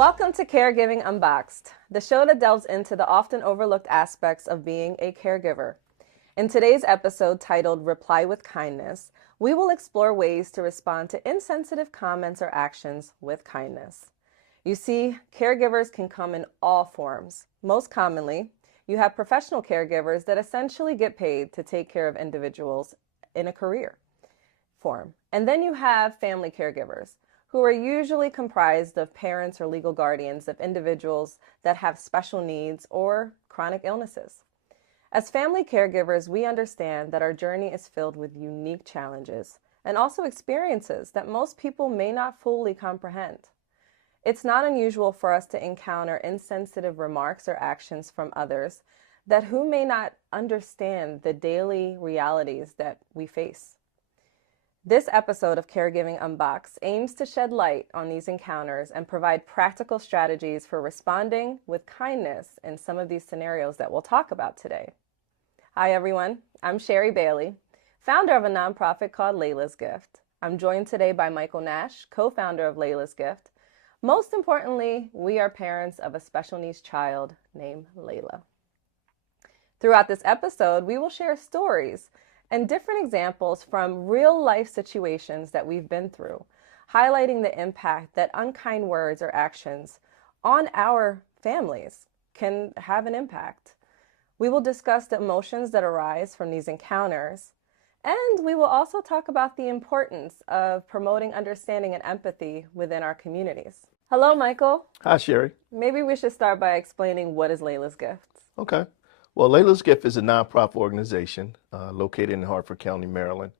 Welcome to Caregiving Unboxed, the show that delves into the often overlooked aspects of being a caregiver. In today's episode titled Reply with Kindness, we will explore ways to respond to insensitive comments or actions with kindness. You see, caregivers can come in all forms. Most commonly, you have professional caregivers that essentially get paid to take care of individuals in a career form. And then you have family caregivers, who are usually comprised of parents or legal guardians of individuals that have special needs or chronic illnesses. As family caregivers, we understand that our journey is filled with unique challenges and also experiences that most people may not fully comprehend. It's not unusual for us to encounter insensitive remarks or actions from others that who may not understand the daily realities that we face. This episode of Caregiving Unboxed aims to shed light on these encounters and provide practical strategies for responding with kindness in some of these scenarios that we'll talk about today. Hi everyone, I'm Shari Bailey, founder of a nonprofit called Laila's Gift. I'm joined today by Michael Nash, co-founder of Laila's Gift. Most importantly, we are parents of a special needs child named Laila. Throughout this episode, we will share stories and different examples from real life situations that we've been through, highlighting the impact that unkind words or actions on our families can have an impact. We will discuss the emotions that arise from these encounters, and we will also talk about the importance of promoting understanding and empathy within our communities. Hello, Michael. Hi, Shari. Maybe we should start by explaining what is Laila's Gift. Okay. Well, Laila's Gift is a nonprofit organization located in Hartford County, Maryland,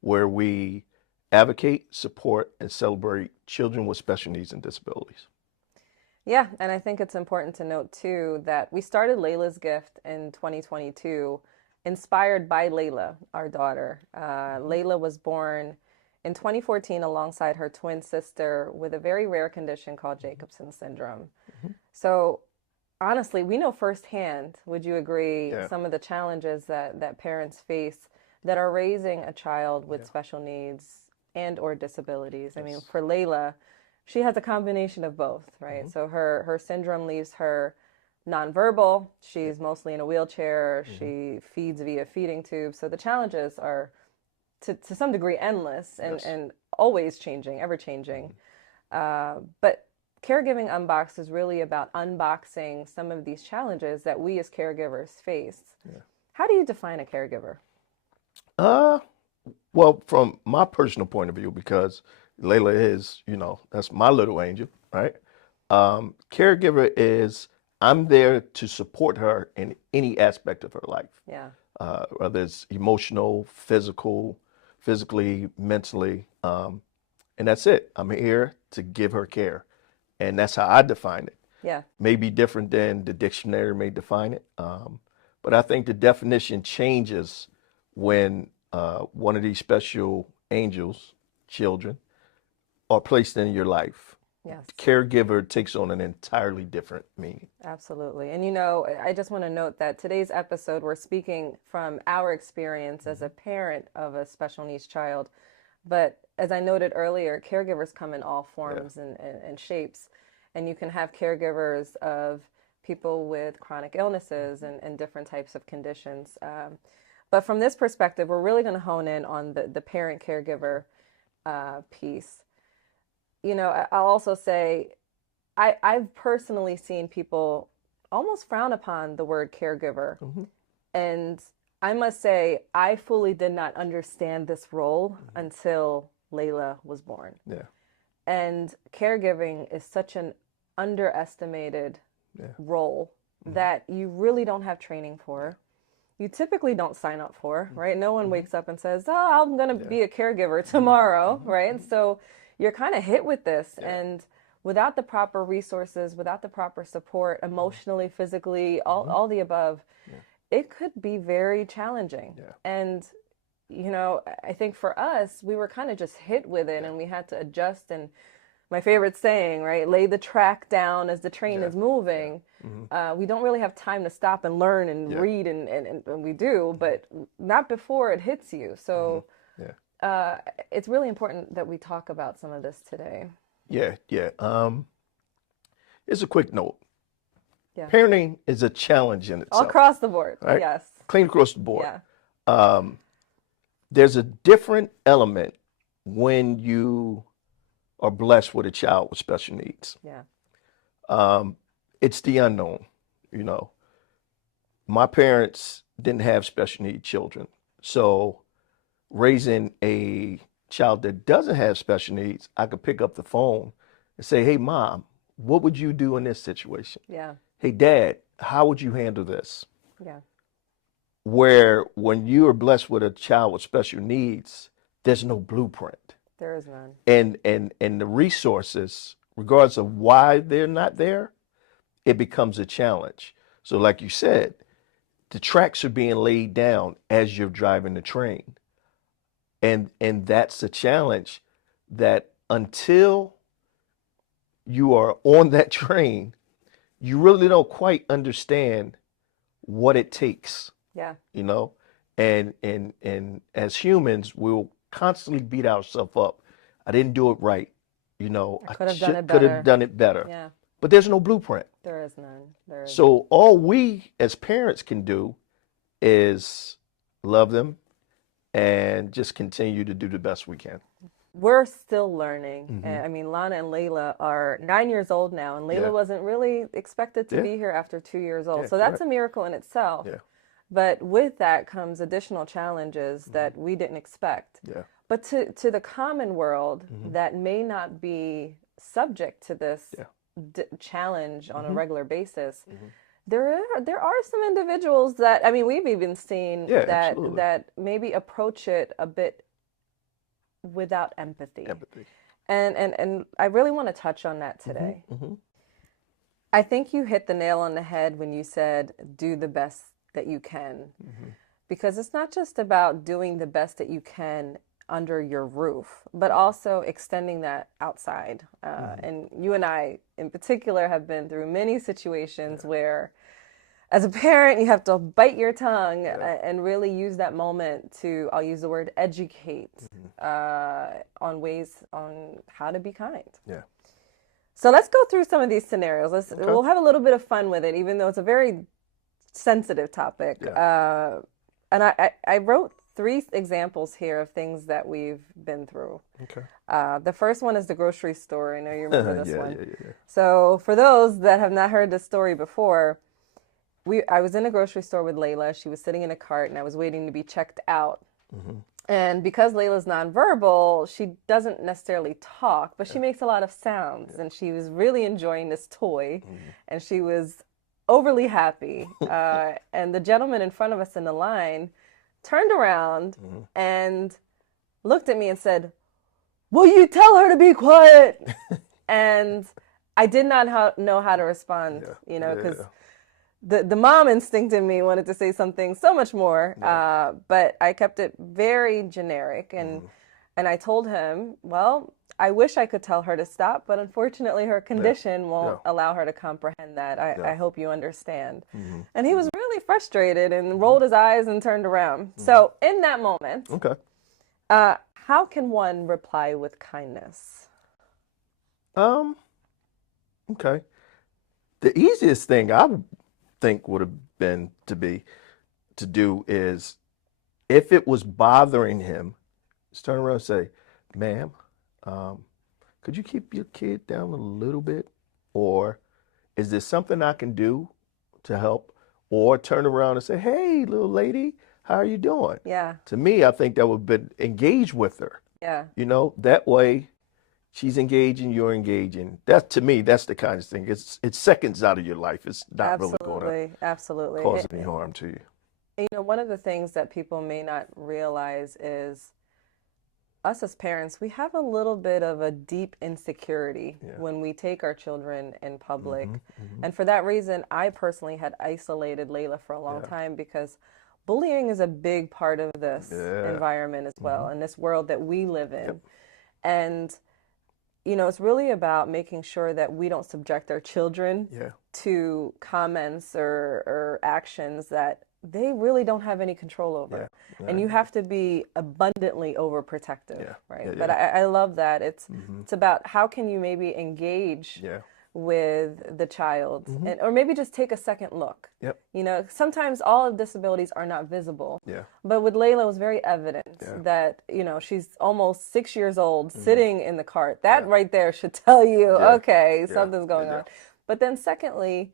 where we advocate, support, and celebrate children with special needs and disabilities. Yeah, and I think it's important to note, too, that we started Laila's Gift in 2022, inspired by Laila, our daughter. Laila was born in 2014 alongside her twin sister with a very rare condition called Jacobson syndrome. So honestly, we know firsthand, would you agree, some of the challenges that parents face that are raising a child with special needs and or disabilities. I mean, for Laila, she has a combination of both, right? So her syndrome leaves her nonverbal. She's mostly in a wheelchair. She feeds via feeding tube. So the challenges are to some degree endless and always changing, ever changing. But Caregiving Unboxed is really about unboxing some of these challenges that we as caregivers face. How do you define a caregiver? Well, from my personal point of view, because Laila is, that's my little angel, right? Caregiver is, I'm there to support her in any aspect of her life. Whether it's emotional, physically, mentally, and that's it. I'm here to give her care. And that's how I define it. May be different than the dictionary may define it. But I think the definition changes when one of these special angels, children, are placed in your life. Caregiver takes on an entirely different meaning. Absolutely. And I just want to note that today's episode, we're speaking from our experience as a parent of a special needs child. But as I noted earlier, caregivers come in all forms and shapes. And you can have caregivers of people with chronic illnesses and different types of conditions. But from this perspective, we're really going to hone in on the parent caregiver piece. I'll also say I've personally seen people almost frown upon the word caregiver. And I must say, I fully did not understand this role until Laila was born. And caregiving is such an underestimated role that you really don't have training for. You typically don't sign up for, right? No one wakes up and says, oh, I'm going to be a caregiver tomorrow, right? And so you're kind of hit with this. And without the proper resources, without the proper support, emotionally, physically, all the above, it could be very challenging. And, I think for us, we were kind of just hit with it and we had to adjust. And my favorite saying, right? Lay the track down as the train is moving. We don't really have time to stop and learn and read and we do, but not before it hits you. So it's really important that we talk about some of this today. Yeah. Here's a quick note. Yeah. Parenting is a challenge in itself. All across the board, right? yes. Clean across the board. Yeah. There's a different element when you are blessed with a child with special needs. Yeah. It's the unknown, you know. My parents didn't have special need children. So raising a child that doesn't have special needs, I could pick up the phone and say, hey, Mom, what would you do in this situation? Yeah. Hey, Dad, how would you handle this? Yeah. Where when you are blessed with a child with special needs, there's no blueprint. There is none. And the resources, regardless of why they're not there, it becomes a challenge. So like you said, the tracks are being laid down as you're driving the train. And that's the challenge, that until you are on that train, you really don't quite understand what it takes. Yeah. You know, and as humans, we'll constantly beat ourselves up. I didn't do it right. You know, I could have done it better. Yeah. But there's no blueprint. There is none. So all we as parents can do is love them and just continue to do the best we can. We're still learning. Mm-hmm. I mean, Lana and Laila are 9 years old now, and Laila wasn't really expected to be here after 2 years old. So that's a miracle in itself. Yeah. But with that comes additional challenges that we didn't expect. Yeah. But to the common world that may not be subject to this challenge on a regular basis, there are some individuals that, I mean, we've even seen that maybe approach it a bit without empathy. And I really want to touch on that today. I think you hit the nail on the head when you said, do the best that you can. Because it's not just about doing the best that you can under your roof, but also extending that outside. And you and I, in particular, have been through many situations where, as a parent, you have to bite your tongue and really use that moment to, I'll use the word educate, on ways on how to be kind. Yeah. So let's go through some of these scenarios. We'll have a little bit of fun with it, even though it's a very sensitive topic. And I wrote 3 examples here of things that we've been through. Okay. The first one is the grocery store. I know you remember this one. Yeah. So for those that have not heard this story before, I was in a grocery store with Laila. She was sitting in a cart, and I was waiting to be checked out. And because Layla's nonverbal, she doesn't necessarily talk, but she makes a lot of sounds. And she was really enjoying this toy, and she was overly happy. And the gentleman in front of us in the line turned around and looked at me and said, "Will you tell her to be quiet?" And I did not know how to respond, you know, because the mom instinct in me wanted to say something so much more, but I kept it very generic. And I told him, well, I wish I could tell her to stop, but unfortunately her condition won't allow her to comprehend that. I hope you understand. And he was really frustrated and rolled his eyes and turned around. So in that moment, how can one reply with kindness? Okay. The easiest thing I would think would have been to do is, if it was bothering him, just turn around and say, "Ma'am, could you keep your kid down a little bit? Or is there something I can do to help?" Or turn around and say, "Hey, little lady, how are you doing?" Yeah. To me, I think that would be engage with her. Yeah. You know, that way she's engaging, you're engaging. That, to me, that's the kind of thing. It's seconds out of your life. It's not really going to cause any harm to you. You know, one of the things that people may not realize is, us as parents, we have a little bit of a deep insecurity when we take our children in public. And for that reason, I personally had isolated Laila for a long time, because bullying is a big part of this environment as well, in this world that we live in. And, you know, it's really about making sure that we don't subject our children to comments or actions that they really don't have any control over. And you have to be abundantly overprotective, right? But I love that. It's about how can you maybe engage with the child, Mm-hmm. or maybe just take a second look. Yep. You know, sometimes all of disabilities are not visible. Yeah. But with Laila, it was very evident that, you know, she's almost 6 years old, sitting in the cart. That right there should tell you, okay, something's going on. But then secondly,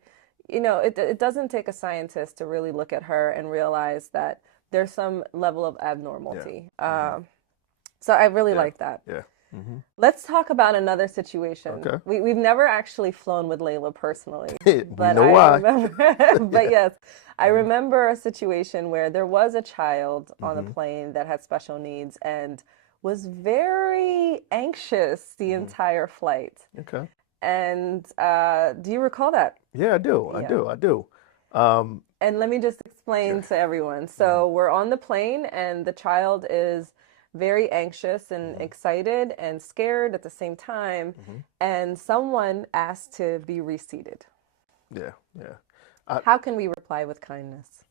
you know, it doesn't take a scientist to really look at her and realize that there's some level of abnormality. So I really like that. Yeah. Mm-hmm. Let's talk about another situation. Okay. We've never actually flown with Laila personally, but I remember. But yes, I remember a situation where there was a child on the plane that had special needs and was very anxious the entire flight. Okay. And do you recall that? Yeah, I do. I do. And let me just explain to everyone. So we're on the plane, and the child is very anxious and excited and scared at the same time. And someone asked to be reseated. Yeah. How can we reply with kindness?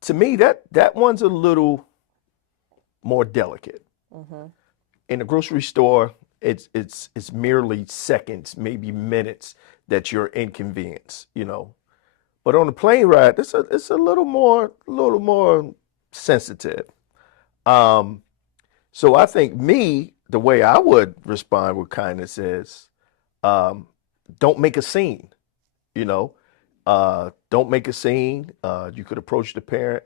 To me, that one's a little more delicate. In a grocery store, it's merely seconds, maybe minutes that you're inconvenienced, you know. But on a plane ride, it's a little more sensitive. So I think the way I would respond with kindness is, don't make a scene, you know. Don't make a scene. You could approach the parent.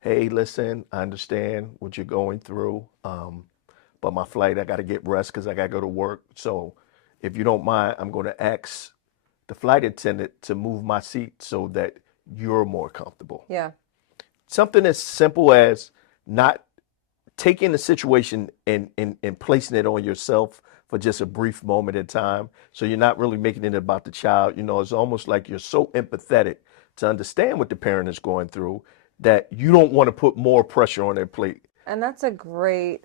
Hey, listen, I understand what you're going through. But my flight, I got to get rest because I got to go to work. So if you don't mind, I'm going to ask the flight attendant to move my seat so that you're more comfortable. Yeah. Something as simple as not taking the situation and placing it on yourself for just a brief moment in time. So you're not really making it about the child. You know, it's almost like you're so empathetic to understand what the parent is going through that you don't want to put more pressure on their plate. And that's a great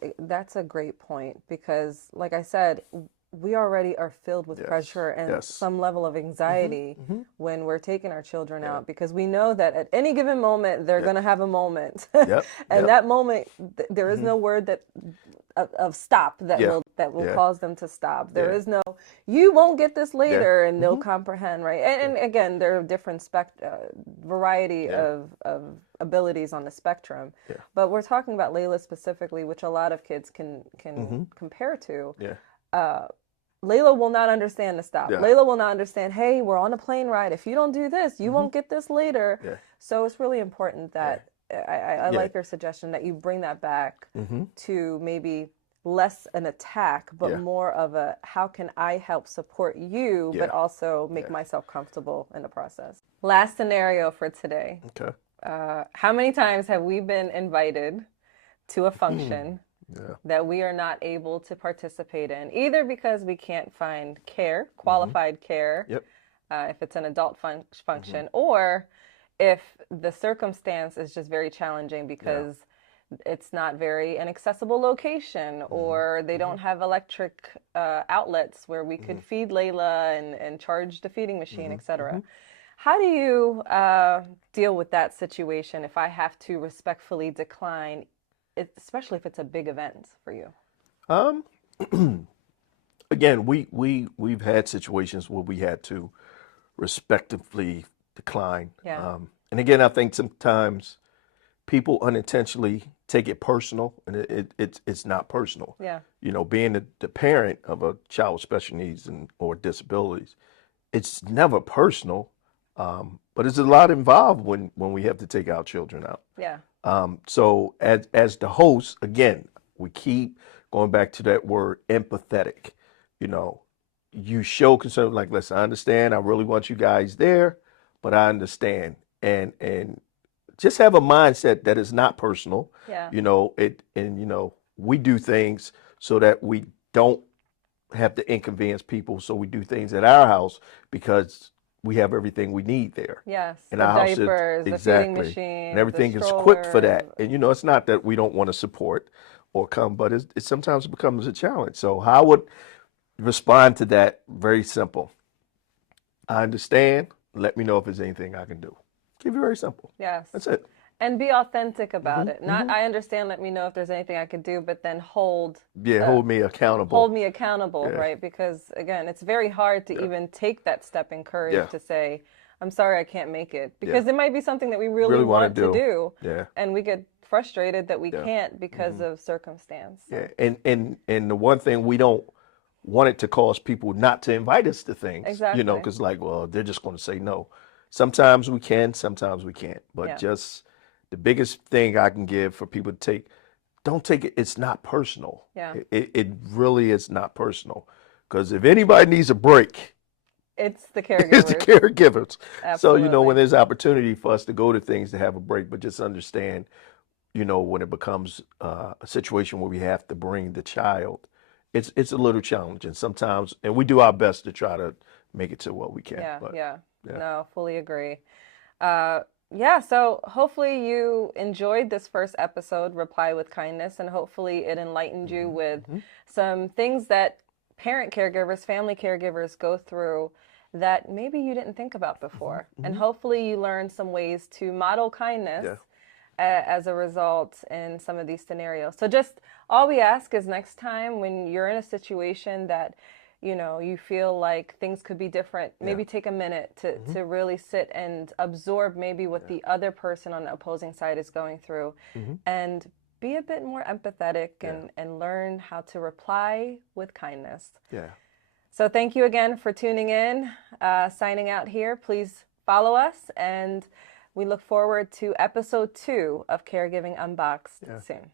point, because like I said, we already are filled with pressure and some level of anxiety when we're taking our children out, because we know that at any given moment they're going to have a moment. And that moment, there is no word that of stop that will cause them to stop. There is no, you won't get this later, and they'll comprehend, right? And again, there are different variety of abilities on the spectrum. But we're talking about Laila specifically, which a lot of kids can compare to. Laila will not understand the stop. Laila will not understand, hey, we're on a plane ride. If you don't do this, you won't get this later. So it's really important that I like your suggestion that you bring that back to maybe less an attack, but more of a, how can I help support you, but also make myself comfortable in the process. Last scenario for today. Okay. How many times have we been invited to a function that we are not able to participate in, either because we can't find qualified care, if it's an adult function, or if the circumstance is just very challenging because it's not an accessible location, or they don't have electric outlets where we could feed Laila and charge the feeding machine, etc. How do you deal with that situation if I have to respectfully decline, especially if it's a big event for you? Again, we've had situations where we had to respectively decline. And again, I think sometimes people unintentionally take it personal, and it's not personal. You know, being the parent of a child with special needs or disabilities, it's never personal. But there's a lot involved when we have to take our children out. So as the host, again, we keep going back to that word empathetic. You know, you show concern, like, listen, I understand, I really want you guys there, but I understand. And just have a mindset that is not personal. You know, we do things so that we don't have to inconvenience people. So we do things at our house because we have everything we need there. And the diapers, the feeding machine, and everything is equipped for that. And you know, it's not that we don't want to support or come, but it sometimes becomes a challenge. So how I would respond to that? Very simple. I understand. Let me know if there's anything I can do. Keep it very simple. That's it. And be authentic about it. Not, I understand, let me know if there's anything I could do, but then hold me accountable. Hold me accountable, right? Because again, it's very hard to even take that step in courage to say, I'm sorry, I can't make it. Because it might be something that we really want to do. Yeah. And we get frustrated that we can't because of circumstance. So. Yeah. And the one thing, we don't want it to cause people not to invite us to things. Exactly. You know, because like, well, they're just going to say no. Sometimes we can, sometimes we can't. But just the biggest thing I can give for people to take, don't take it. It's not personal. Yeah. It really is not personal. Because if anybody needs a break, it's the caregivers. It's the caregivers. Absolutely. So, you know, when there's opportunity for us to go to things to have a break, but just understand, you know, when it becomes a situation where we have to bring the child, it's a little challenging sometimes. And we do our best to try to make it to what we can. Yeah. No, fully agree. So hopefully you enjoyed this first episode, Reply with Kindness, and hopefully it enlightened you with some things that parent caregivers, family caregivers go through that maybe you didn't think about before. And hopefully you learned some ways to model kindness as a result in some of these scenarios. So just all we ask is next time when you're in a situation that you know, you feel like things could be different, maybe take a minute to really sit and absorb maybe what the other person on the opposing side is going through and be a bit more empathetic and learn how to reply with kindness. Yeah. So thank you again for tuning in, signing out here. Please follow us, and we look forward to episode 2 of Caregiving Unboxed soon.